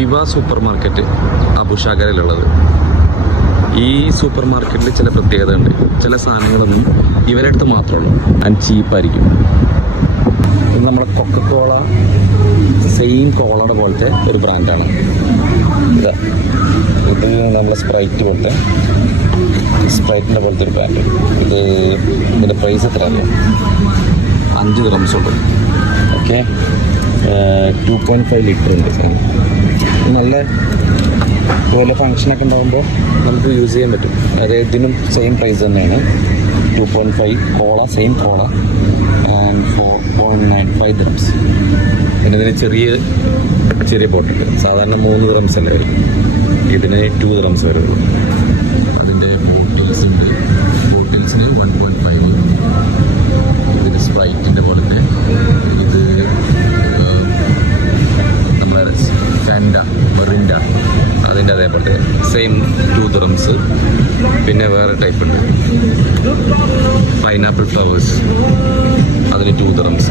വിവ super market അബുഷാഗറിലുള്ളത്. ഈ super മാർക്കറ്റിൽ ചില പ്രത്യേകത ഉണ്ട്. ചില സാധനങ്ങളൊന്നും ഇവരുടെ അടുത്ത് മാത്രമുള്ളൂ ആൻഡ് ചീപ്പായിരിക്കും. ഇത് നമ്മുടെ കൊക്കക്കോള സെയിം കോളയുടെ പോലത്തെ ഒരു ബ്രാൻഡാണ്. ഇത് നമ്മളെ സ്പ്രൈറ്റിൻ്റെ പോലത്തെ ഒരു ബ്രാൻഡ്. ഇതിൻ്റെ പ്രൈസ് എത്രയാണ്? 5 dirhams ഉള്ളൂ. ഓക്കെ, 2.5 ലിറ്റർ ഉണ്ട്. നല്ല പോലെ ഫങ്ഷനൊക്കെ ഉണ്ടാകുമ്പോൾ നമുക്ക് യൂസ് ചെയ്യാൻ പറ്റും. അതായത് ഇതിനും സെയിം പ്രൈസ് തന്നെയാണ്. 2.5 കോള, സെയിം കോള ആൻഡ് 4.95 dirhams. പിന്നെ ഇതിന് ചെറിയ ബോട്ടിൽ സാധാരണ 3 dirhams അല്ലേ വരും, ഇതിന് 2 dirhams വരുള്ളൂ. അതിൻ്റെ ബോട്ടിൽസ് ഉണ്ട്. ബോട്ടിൽസിന് 1.5. ഇതിന് സ്പ്രൈറ്റിൻ്റെ പോലത്തെ, ഇത് നമ്മളെ ഫാൻഡ മെറിൻഡ അതിൻ്റെ അതേപോലത്തെ സെയിം 2 dirhams. പിന്നെ വേറെ ടൈപ്പ് ഉണ്ട്, പൈനാപ്പിൾ ഫ്ലവേഴ്സ്, അതിന് 2 dirhams.